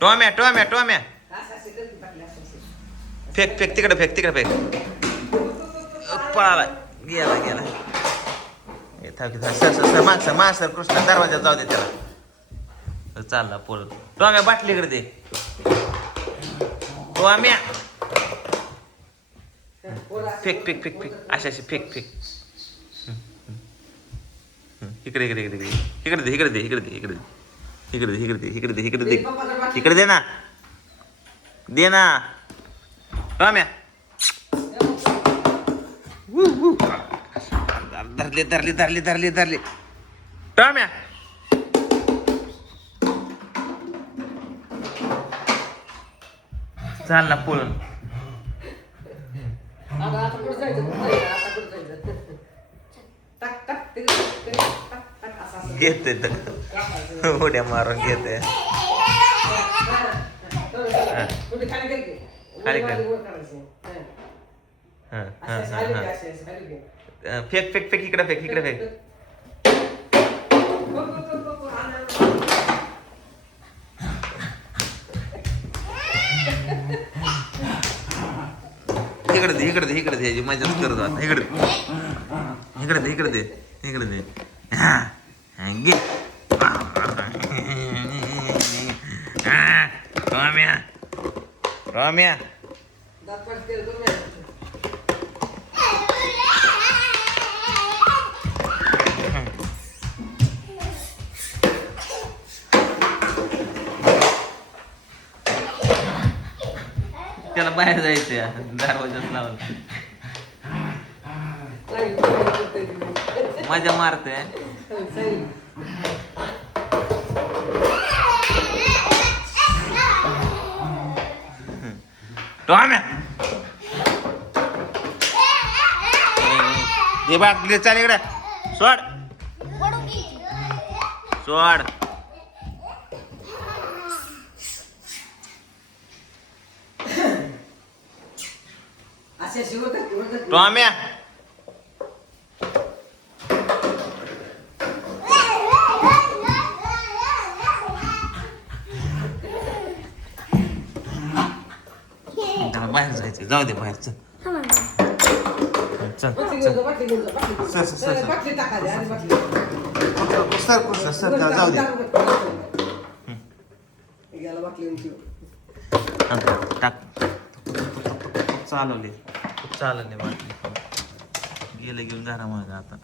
टोम्या टोम्या टोम्या fake fake तिकडे fake तिकडे fake पळाला गेला गेला सर सर सर माग सर माग सर कृष्ण दरवाजा जाऊ दे त्याला चालला पळत टोम्या बाटली इकडे दे टोम्या फेक फेक फेक फेक अशी अशी फेक फेक इकडे इकडे इकडे इकडे दे इकडे दे इकडे दे इकडे दे इकडे दे इकडे दे इकडे दे इकडे दे इकडे दे ना दे ना टोम्या धरले धरले धरले धरले धरले टोम्या चाल ना पळून घेते उड्या मारून घेते खाली फेक फेक फेक इकडे फेक इकडे फेक इकडे दे इकडे दे इकडे दे मजाच करत आता इकडे इकडे दे इकडे दे इकडे दे घे रम्या रम्या त्याला बाहेर जायचं दरवाजाच लावून मजा मारते टोम्या दे बाटली चाल इकडे सोड सोड टोम्या त्याला बाहेर जायचं जाऊ दे बाहेर चल चल सर सर जाऊ दे टाक चालवले बाटली गेलं घेऊन घरा मग आता